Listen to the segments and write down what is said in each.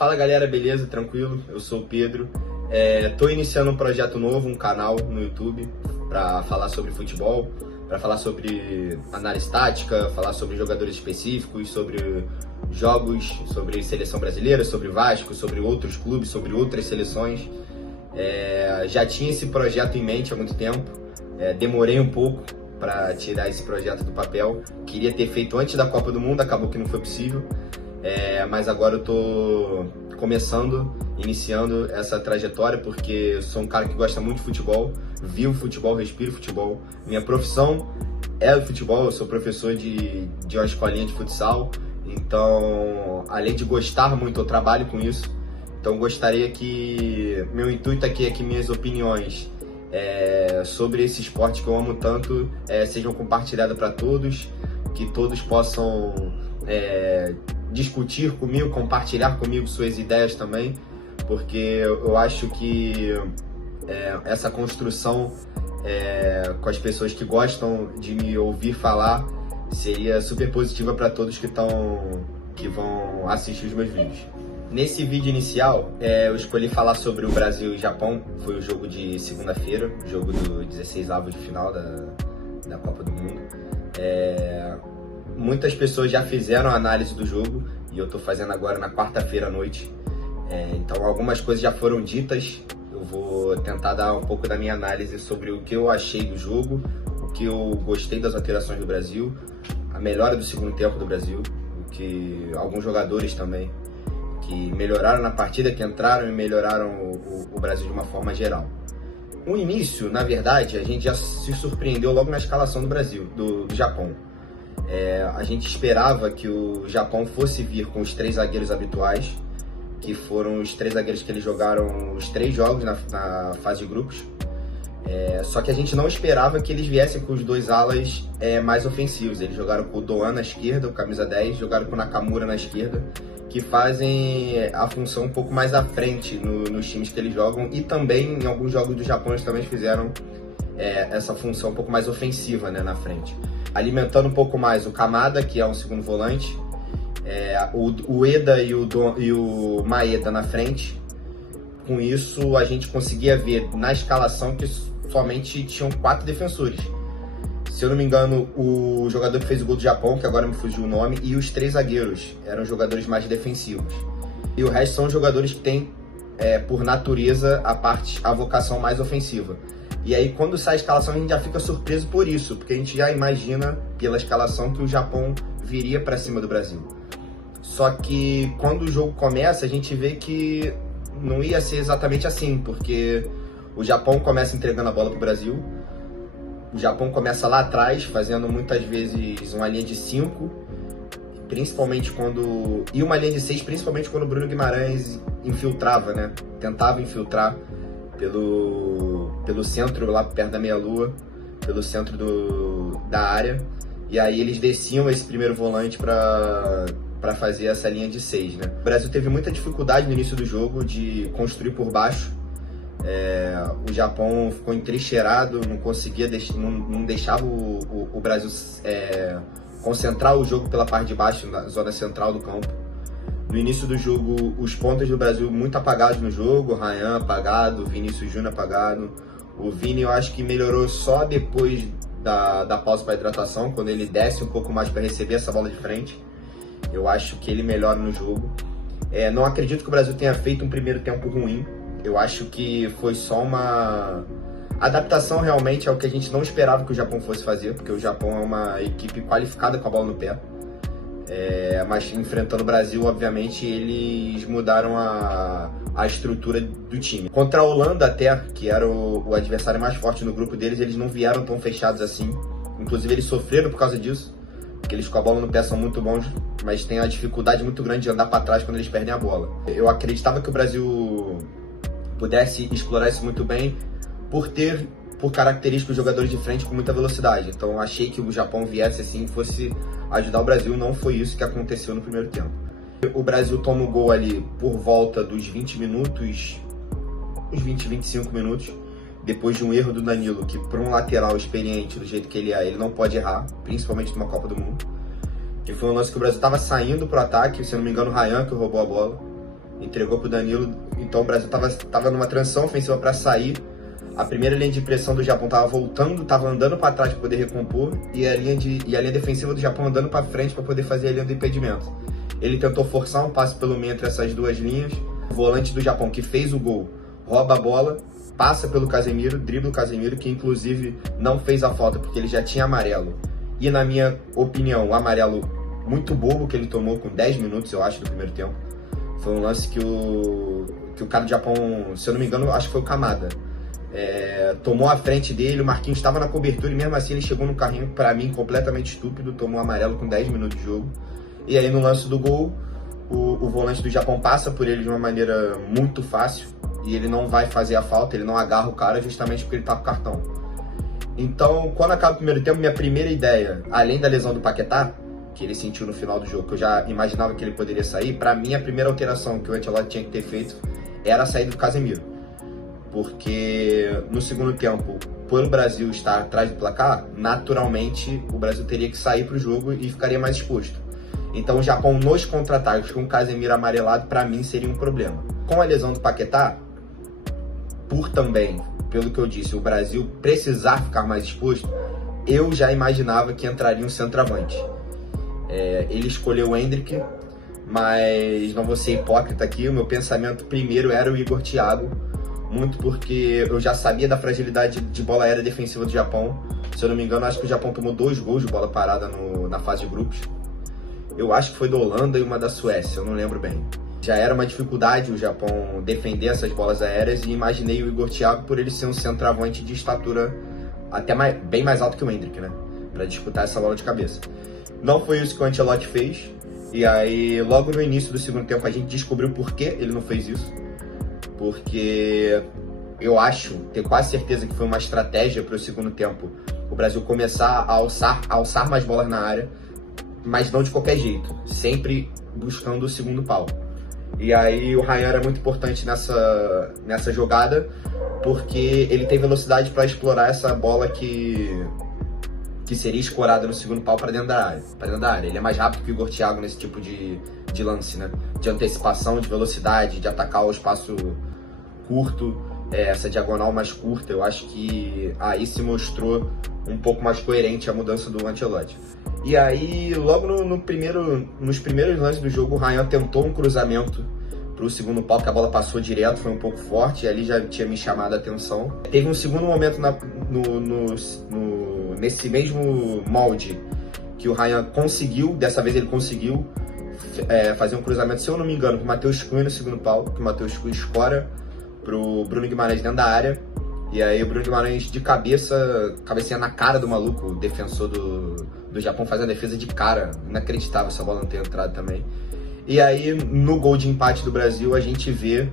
Fala galera, beleza? Tranquilo? Eu sou o Pedro. Tô iniciando um projeto novo, um canal no YouTube para falar sobre futebol, para falar sobre análise tática, falar sobre jogadores específicos, sobre jogos, sobre seleção brasileira, sobre Vasco, sobre outros clubes, sobre outras seleções. Já tinha esse projeto em mente há muito tempo, demorei um pouco para tirar esse projeto do papel. Queria ter feito antes da Copa do Mundo, acabou que não foi possível. Mas agora eu tô iniciando essa trajetória, porque eu sou um cara que gosta muito de futebol, vivo futebol, respiro futebol. Minha profissão é o futebol, eu sou professor de uma escolinha de futsal, então, além de gostar muito, eu trabalho com isso. Então gostaria que, meu intuito aqui é que minhas opiniões sobre esse esporte que eu amo tanto sejam compartilhadas para todos, que todos possam discutir comigo, compartilhar comigo suas ideias também, porque eu acho que essa construção com as pessoas que gostam de me ouvir falar seria super positiva para todos que vão assistir os meus vídeos. Nesse vídeo inicial, eu escolhi falar sobre o Brasil e Japão. Foi o jogo de segunda-feira, o jogo do 16avo de final da Copa do Mundo. Muitas pessoas já fizeram a análise do jogo e eu estou fazendo agora na quarta-feira à noite. Então algumas coisas já foram ditas. Eu vou tentar dar um pouco da minha análise sobre o que eu achei do jogo, o que eu gostei das alterações do Brasil, a melhora do segundo tempo do Brasil, alguns jogadores também que melhoraram na partida, que entraram e melhoraram o Brasil de uma forma geral. No início, na verdade, a gente já se surpreendeu logo na escalação do Brasil, do Japão. A gente esperava que o Japão fosse vir com os 3 zagueiros habituais, que foram os 3 zagueiros que eles jogaram os 3 jogos na fase de grupos. Só que a gente não esperava que eles viessem com os 2 alas mais ofensivos. Eles jogaram com o Doan na esquerda, o camisa 10, jogaram com o Nakamura na esquerda, que fazem a função um pouco mais à frente nos times que eles jogam, e também em alguns jogos do Japão eles também fizeram essa função um pouco mais ofensiva, né, na frente. Alimentando um pouco mais o Kamada, que é um segundo volante, o Eda e o Maeda na frente. Com isso a gente conseguia ver na escalação que somente tinham 4 defensores. Se eu não me engano, o jogador que fez o gol do Japão, que agora me fugiu o nome, e os 3 zagueiros eram jogadores mais defensivos. E o resto são jogadores que têm, por natureza, a vocação mais ofensiva. E aí, quando sai a escalação, a gente já fica surpreso por isso, porque a gente já imagina, pela escalação, que o Japão viria para cima do Brasil. Só que, quando o jogo começa, a gente vê que não ia ser exatamente assim, porque o Japão começa entregando a bola para o Brasil. O Japão começa lá atrás, fazendo muitas vezes uma linha de 5, e uma linha de 6, principalmente quando o Bruno Guimarães infiltrava, né? Tentava infiltrar pelo centro, lá perto da meia-lua, pelo centro da área, e aí eles desciam esse primeiro volante para fazer essa linha de 6, né? O Brasil teve muita dificuldade no início do jogo de construir por baixo. O Japão ficou entrincheirado, não deixava o Brasil concentrar o jogo pela parte de baixo, na zona central do campo. No início do jogo, os pontas do Brasil muito apagados no jogo, Ryan apagado, Vinícius Júnior apagado. O Vini eu acho que melhorou só depois da pausa para hidratação, quando ele desce um pouco mais para receber essa bola de frente. Eu acho que ele melhora no jogo. Não acredito que o Brasil tenha feito um primeiro tempo ruim. Eu acho que foi só uma adaptação realmente ao que a gente não esperava que o Japão fosse fazer, porque o Japão é uma equipe qualificada com a bola no pé. Mas enfrentando o Brasil, obviamente, eles mudaram a estrutura do time. Contra a Holanda até, que era o adversário mais forte no grupo deles, eles não vieram tão fechados assim. Inclusive eles sofreram por causa disso, porque eles com a bola no pé são muito bons, mas tem a dificuldade muito grande de andar para trás quando eles perdem a bola. Eu acreditava que o Brasil pudesse explorar isso muito bem, por características, jogadores de frente com muita velocidade. Então eu achei que o Japão viesse assim, fosse ajudar o Brasil. Não foi isso que aconteceu no primeiro tempo. O Brasil toma o gol ali por volta dos 20 minutos, uns 20, 25 minutos, depois de um erro do Danilo, que para um lateral experiente do jeito que ele não pode errar, principalmente numa Copa do Mundo. Que foi um lance que o Brasil estava saindo pro ataque, se eu não me engano o Ryan que roubou a bola. entregou pro Danilo, então o Brasil tava numa transição ofensiva para sair. A primeira linha de pressão do Japão tava voltando, tava andando para trás para poder recompor, e a linha defensiva do Japão andando para frente para poder fazer a linha do impedimento. Ele tentou forçar um passe pelo meio entre essas duas linhas. O volante do Japão, que fez o gol, rouba a bola, passa pelo Casemiro, dribla o Casemiro, que inclusive não fez a falta porque ele já tinha amarelo. E na minha opinião, o amarelo muito bobo que ele tomou com 10 minutos, eu acho, do primeiro tempo. Foi um lance que o cara do Japão, se eu não me engano, acho que foi o Kamada. Tomou a frente dele, o Marquinhos estava na cobertura e mesmo assim ele chegou no carrinho, pra mim, completamente estúpido, tomou um amarelo com 10 minutos de jogo. E aí no lance do gol, o volante do Japão passa por ele de uma maneira muito fácil e ele não vai fazer a falta, ele não agarra o cara justamente porque ele tá com cartão. Então, quando acaba o primeiro tempo, minha primeira ideia, além da lesão do Paquetá, que ele sentiu no final do jogo, que eu já imaginava que ele poderia sair, pra mim a primeira alteração que o Ancelotti tinha que ter feito era a saída do Casemiro. Porque no segundo tempo, por o Brasil estar atrás do placar, naturalmente o Brasil teria que sair pro jogo e ficaria mais exposto. Então o Japão nos contra-ataques com o Casemiro amarelado, para mim, seria um problema. Com a lesão do Paquetá, pelo que eu disse, o Brasil precisar ficar mais exposto, eu já imaginava que entraria um centroavante. Ele escolheu o Endrick, mas não vou ser hipócrita aqui, o meu pensamento primeiro era o Igor Thiago, muito porque eu já sabia da fragilidade de bola aérea defensiva do Japão. Se eu não me engano, acho que o Japão tomou 2 gols de bola parada na fase de grupos. Eu acho que foi da Holanda e uma da Suécia, eu não lembro bem. Já era uma dificuldade o Japão defender essas bolas aéreas e imaginei o Igor Thiago por ele ser um centroavante de estatura até bem mais alto que o Endrick, né? Pra disputar essa bola de cabeça. Não foi isso que o Ancelotti fez. E aí, logo no início do segundo tempo, a gente descobriu por que ele não fez isso. Porque eu tenho quase certeza que foi uma estratégia para o segundo tempo o Brasil começar a alçar mais bolas na área, mas não de qualquer jeito, sempre buscando o segundo pau. E aí o Ryan era muito importante nessa jogada, porque ele tem velocidade para explorar essa bola que seria escorada no segundo pau para dentro da área. Ele é mais rápido que o Igor Thiago nesse tipo de lance, né? De antecipação, de velocidade, de atacar o espaço curto, essa diagonal mais curta. Eu acho que aí se mostrou um pouco mais coerente a mudança do Ancelotti. E aí, logo nos primeiros lances do jogo, o Ryan tentou um cruzamento para o segundo pau, que a bola passou direto, foi um pouco forte, e ali já tinha me chamado a atenção. Teve um segundo momento nesse mesmo molde que o Ryan conseguiu, dessa vez ele conseguiu fazer um cruzamento, se eu não me engano, com o Matheus Cunha no segundo pau, que o Matheus Cunha escora pro Bruno Guimarães dentro da área, e aí o Bruno Guimarães de cabecinha na cara do maluco, o defensor do Japão faz a defesa de cara, inacreditável essa bola não ter entrado também. E aí no gol de empate do Brasil a gente vê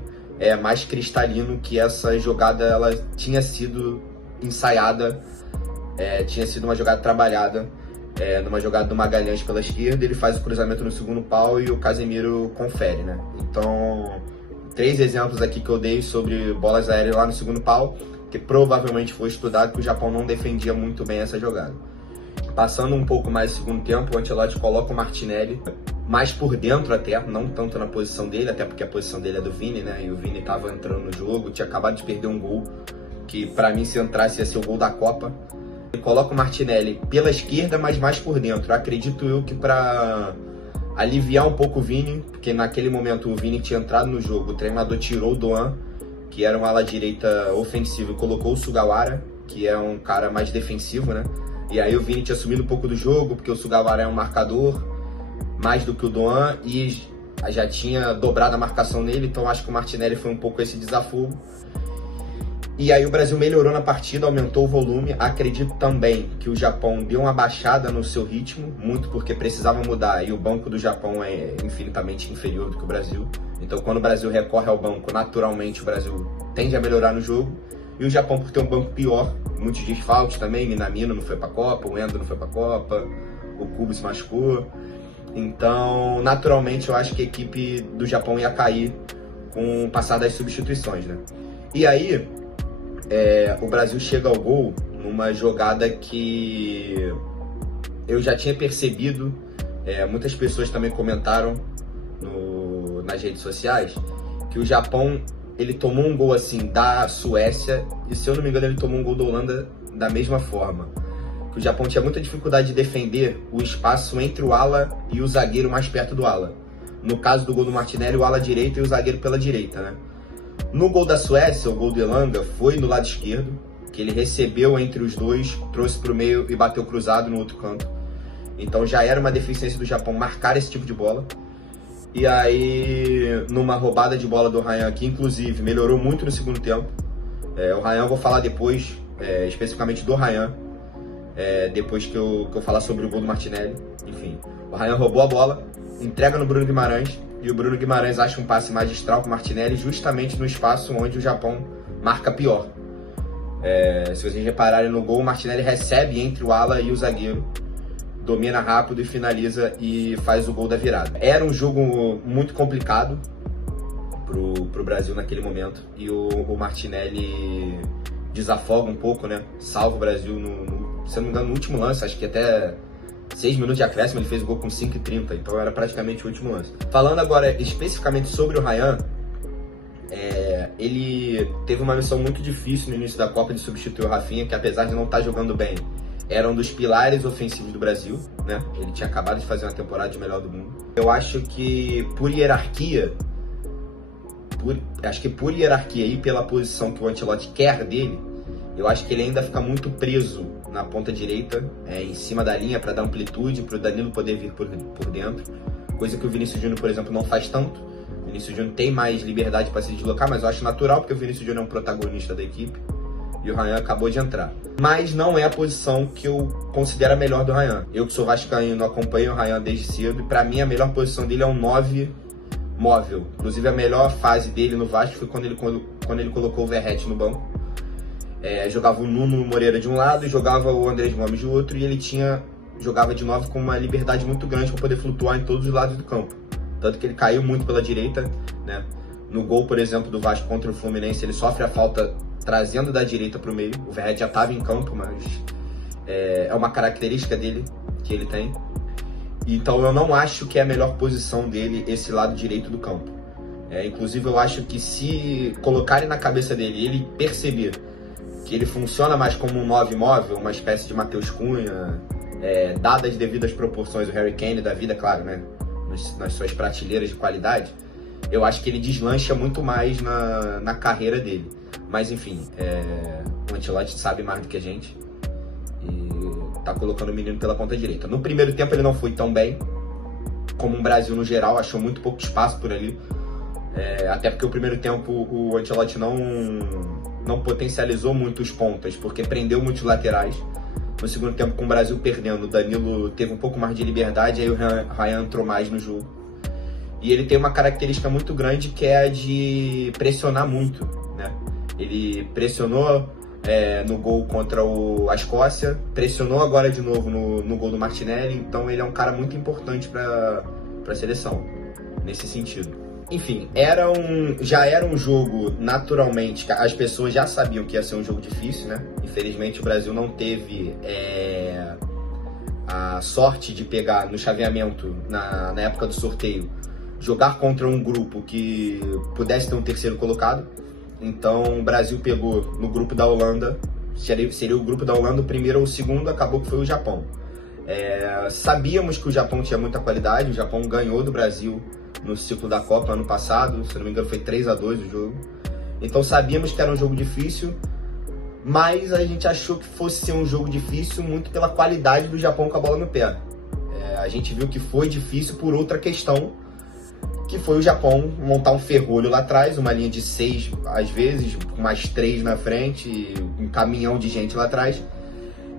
mais cristalino que essa jogada ela tinha sido ensaiada, tinha sido uma jogada trabalhada, numa jogada do Magalhães pela esquerda, ele faz o cruzamento no segundo pau e o Casemiro confere, né? Então, 3 exemplos aqui que eu dei sobre bolas aéreas lá no segundo pau, que provavelmente foi estudado que o Japão não defendia muito bem essa jogada. Passando um pouco mais do segundo tempo, o Ancelotti coloca o Martinelli mais por dentro até, não tanto na posição dele, até porque a posição dele é do Vini, né? E o Vini estava entrando no jogo, tinha acabado de perder um gol, que pra mim se entrasse ia ser o gol da Copa. Ele coloca o Martinelli pela esquerda, mas mais por dentro. Acredito eu que pra aliviar um pouco o Vini, porque naquele momento o Vini tinha entrado no jogo, o treinador tirou o Doan, que era um ala direita ofensivo, e colocou o Sugawara, que é um cara mais defensivo, né? E aí o Vini tinha assumido um pouco do jogo, porque o Sugawara é um marcador, mais do que o Doan, e já tinha dobrado a marcação nele, então acho que o Martinelli foi um pouco esse desafogo. E aí o Brasil melhorou na partida, aumentou o volume. Acredito também que o Japão deu uma baixada no seu ritmo, muito porque precisava mudar, e o banco do Japão é infinitamente inferior do que o Brasil. Então quando o Brasil recorre ao banco, naturalmente o Brasil tende a melhorar no jogo. E o Japão, por ter um banco pior, muitos desfalques também, Minamino não foi pra Copa, o Endo não foi pra Copa, o Kubo se machucou. Então, naturalmente, eu acho que a equipe do Japão ia cair com o passar das substituições, né? E aí, o Brasil chega ao gol numa jogada que eu já tinha percebido, muitas pessoas também comentaram nas redes sociais que o Japão, ele tomou um gol assim da Suécia e, se eu não me engano, ele tomou um gol da Holanda da mesma forma. Que o Japão tinha muita dificuldade de defender o espaço entre o ala e o zagueiro mais perto do ala. No caso do gol do Martinelli, o ala direito e o zagueiro pela direita, né? No gol da Suécia, o gol do Elanga foi no lado esquerdo, que ele recebeu entre os dois, trouxe para o meio e bateu cruzado no outro canto. Então já era uma deficiência do Japão marcar esse tipo de bola. E aí, numa roubada de bola do Ryan, que inclusive melhorou muito no segundo tempo. O Ryan eu vou falar depois, especificamente do Ryan, depois que eu falar sobre o gol do Martinelli. Enfim, o Ryan roubou a bola, entrega no Bruno Guimarães, e o Bruno Guimarães acha um passe magistral com o Martinelli justamente no espaço onde o Japão marca pior. Se vocês repararem no gol, o Martinelli recebe entre o ala e o zagueiro, domina rápido e finaliza e faz o gol da virada. Era um jogo muito complicado pro Brasil naquele momento, e o Martinelli desafoga um pouco, né? Salva o Brasil, se eu não me engano, no último lance, acho que até 6 minutos de acréscimo ele fez o gol com 5:30, então era praticamente o último lance. Falando agora especificamente sobre o Ryan, ele teve uma missão muito difícil no início da Copa de substituir o Rafinha, que apesar de não estar jogando bem, era um dos pilares ofensivos do Brasil, né? Ele tinha acabado de fazer uma temporada de melhor do mundo. Eu acho que por hierarquia e pela posição que o Ancelotti quer dele, eu acho que ele ainda fica muito preso na ponta direita, em cima da linha, para dar amplitude, para o Danilo poder vir por dentro, coisa que o Vinícius Júnior, por exemplo, não faz tanto. O Vinícius Júnior tem mais liberdade para se deslocar, mas eu acho natural, porque o Vinícius Júnior é um protagonista da equipe e o Ryan acabou de entrar. Mas não é a posição que eu considero a melhor do Ryan. Eu que sou vascaíno, acompanho o Ryan desde cedo, e para mim a melhor posição dele é um 9 móvel. Inclusive a melhor fase dele no Vasco foi quando ele colocou o Verratti no banco. Jogava o Nuno Moreira de um lado e jogava o Andrés Gomes de outro, e ele jogava de 9 com uma liberdade muito grande para poder flutuar em todos os lados do campo. Tanto que ele caiu muito pela direita, né? No gol, por exemplo, do Vasco contra o Fluminense, ele sofre a falta trazendo da direita para o meio. O Verratti já estava em campo, mas é uma característica dele que ele tem. Então eu não acho que é a melhor posição dele esse lado direito do campo. Inclusive eu acho que se colocarem na cabeça dele, ele perceber que ele funciona mais como um 9 móvel, uma espécie de Matheus Cunha, dadas as devidas proporções, o Harry Kane da vida, claro, né? Nas suas prateleiras de qualidade, eu acho que ele deslancha muito mais na carreira dele. Mas enfim, o Ancelotti sabe mais do que a gente e tá colocando o menino pela ponta direita. No primeiro tempo ele não foi tão bem, como o Brasil no geral, achou muito pouco espaço por ali. Até porque o primeiro tempo o Ancelotti não potencializou muito os pontas, porque prendeu muitos laterais. No segundo tempo, com o Brasil perdendo, o Danilo teve um pouco mais de liberdade, aí o Ryan entrou mais no jogo. E ele tem uma característica muito grande, que é a de pressionar muito, né? Ele pressionou no gol contra a Escócia, pressionou agora de novo no gol do Martinelli, então ele é um cara muito importante para a seleção, nesse sentido. Enfim, já era um jogo, naturalmente, as pessoas já sabiam que ia ser um jogo difícil, né? Infelizmente o Brasil não teve a sorte de pegar no chaveamento, na época do sorteio, jogar contra um grupo que pudesse ter um terceiro colocado. Então o Brasil pegou no grupo da Holanda, seria o grupo da Holanda o primeiro ou o segundo, acabou que foi o Japão. Sabíamos que o Japão tinha muita qualidade, o Japão ganhou do Brasil no ciclo da Copa ano passado, se não me engano foi 3-2 o jogo. Então sabíamos que era um jogo difícil, mas a gente achou que fosse ser um jogo difícil muito pela qualidade do Japão com a bola no pé. A gente viu que foi difícil por outra questão, que foi o Japão montar um ferrolho lá atrás, uma linha de 6 às vezes, com mais 3 na frente, um caminhão de gente lá atrás,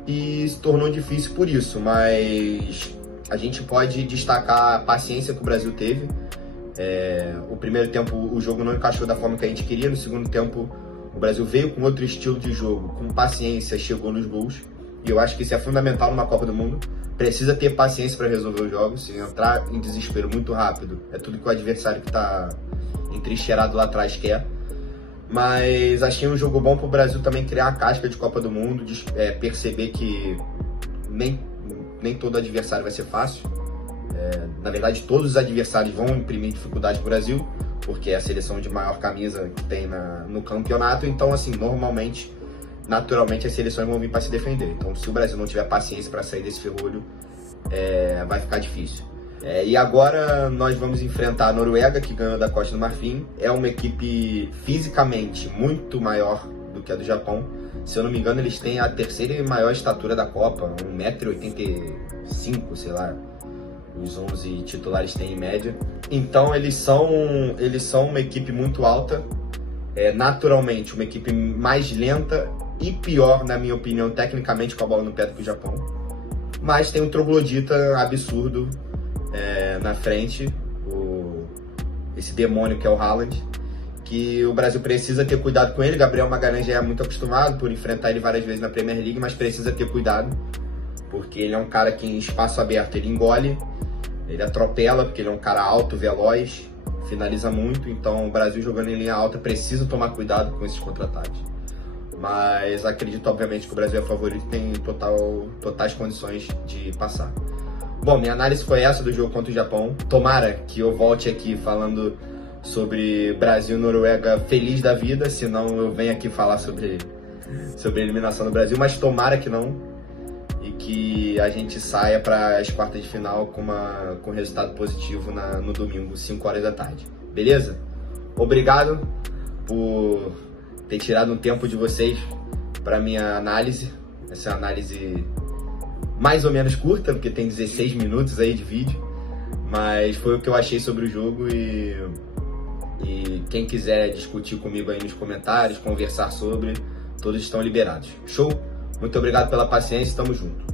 e se tornou difícil por isso, mas a gente pode destacar a paciência que o Brasil teve. O primeiro tempo o jogo não encaixou da forma que a gente queria, no segundo tempo o Brasil veio com outro estilo de jogo, com paciência, chegou nos gols, e eu acho que isso é fundamental numa Copa do Mundo. Precisa ter paciência para resolver os jogos. Se entrar em desespero muito rápido, é tudo que o adversário que está entrincheirado lá atrás quer. Mas achei um jogo bom para o Brasil também criar a casca de Copa do Mundo, perceber que nem todo adversário vai ser fácil. Na verdade, todos os adversários vão imprimir dificuldade para o Brasil, porque é a seleção de maior camisa que tem no campeonato. Então, assim, naturalmente as seleções vão vir para se defender. Então, se o Brasil não tiver paciência para sair desse ferrolho, vai ficar difícil. E agora nós vamos enfrentar a Noruega, que ganhou da Costa do Marfim. É uma equipe fisicamente muito maior do que a do Japão. Se eu não me engano, eles têm a terceira e maior estatura da Copa, 1,85 m, sei lá. Os 11 titulares têm em média. Então eles são uma equipe muito alta. Naturalmente, uma equipe mais lenta e pior, na minha opinião, tecnicamente, com a bola no pé do que o Japão. Mas tem um troglodita absurdo na frente, esse demônio que é o Haaland, que o Brasil precisa ter cuidado com ele. Gabriel Magalhães já é muito acostumado por enfrentar ele várias vezes na Premier League, mas precisa ter cuidado, porque ele é um cara que em espaço aberto ele engole, ele atropela, porque ele é um cara alto, veloz, finaliza muito. Então o Brasil jogando em linha alta precisa tomar cuidado com esses contra-ataques. Mas acredito, obviamente, que o Brasil é favorito e tem totais condições de passar. Bom, minha análise foi essa do jogo contra o Japão. Tomara que eu volte aqui falando sobre Brasil e Noruega feliz da vida, senão eu venho aqui falar sobre a eliminação do Brasil, mas tomara que não, e que a gente saia para as quartas de final com resultado positivo no domingo, 5 horas da tarde. Beleza? Obrigado por ter tirado um tempo de vocês para minha análise. Essa é uma análise mais ou menos curta, porque tem 16 minutos aí de vídeo, mas foi o que eu achei sobre o jogo. E quem quiser discutir comigo aí nos comentários, conversar sobre, todos estão liberados. Show? Muito obrigado pela paciência, tamo junto.